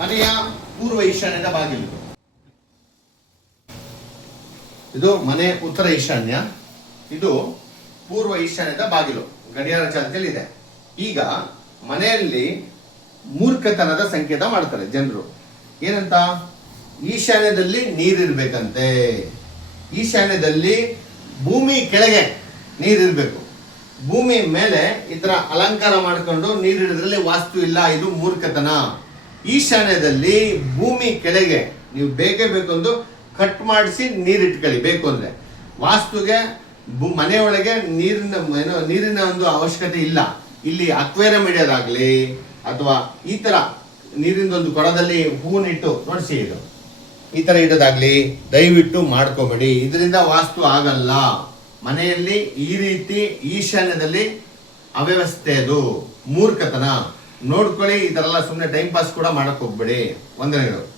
ಮನೆಯ ಪೂರ್ವ ಈಶಾನ್ಯದ ಬಾಗಿಲು. ಇದು ಮನೆ ಉತ್ತರ ಈಶಾನ್ಯ, ಇದು ಪೂರ್ವ ಈಶಾನ್ಯದ ಬಾಗಿಲು. ಗಡಿಯಾರ ಚಾಲತಿಯಲ್ಲಿ ಇದೆ. ಈಗ ಮನೆಯಲ್ಲಿ ಮೂರ್ಖತನದ ಸಂಕೇತ ಮಾಡ್ತಾರೆ ಜನರು. ಏನಂತ? ಈಶಾನ್ಯದಲ್ಲಿ ನೀರಿರ್ಬೇಕಂತೆ. ಈಶಾನ್ಯದಲ್ಲಿ ಭೂಮಿ ಕೆಳಗೆ ನೀರಿರ್ಬೇಕು. ಭೂಮಿ ಮೇಲೆ ತರ ಅಲಂಕಾರ ಮಾಡ್ಕೊಂಡು ನೀರಿಡಿದ್ರಲ್ಲಿ ವಾಸ್ತು ಇಲ್ಲ, ಇದು ಮೂರ್ಖತನ. ಈಶಾನ್ಯದಲ್ಲಿ ಭೂಮಿ ಕೆಳಗೆ ನೀವು ಬೇಕೇ ಬೇಕೊಂದು ಕಟ್ ಮಾಡಿಸಿ ನೀರಿಟ್ಕೊಳ್ಳಿ ಬೇಕು ಅಂದ್ರೆ. ವಾಸ್ತುಗೆ ಮನೆಯೊಳಗೆ ನೀರಿನ ಏನೋ, ನೀರಿನ ಒಂದು ಅವಶ್ಯಕತೆ ಇಲ್ಲ. ಇಲ್ಲಿ ಅಕ್ವೇರಿಯಂ ಇಡೋದಾಗಲಿ ಅಥವಾ ಈ ಥರ ನೀರಿನ ಒಂದು ಕೊಡದಲ್ಲಿ ಹೂನಿಟ್ಟು ನೋಡಿಸಿ ಇದು. ಈ ಥರ ಇಡೋದಾಗಲಿ ದಯವಿಟ್ಟು ಮಾಡ್ಕೋಬೇಡಿ. ಇದರಿಂದ ವಾಸ್ತು ಆಗಲ್ಲ. ಮನೆಯಲ್ಲಿ ಈ ರೀತಿ ಈಶಾನ್ಯದಲ್ಲಿ ಅವ್ಯವಸ್ಥೆ ಅದು. ಮೂರ್ಖತನ. ನೋಡ್ಕೊಳ್ಳಿ ಎಲ್ಲ ಸುಮ್ಮನೆ ಟೈಮ್ ಪಾಸ್ ಕೂಡ ಮಾಡೋಕ್ಕೆ ಹೋಗ್ಬೇಡಿ. ವಂದನೆಗಳು.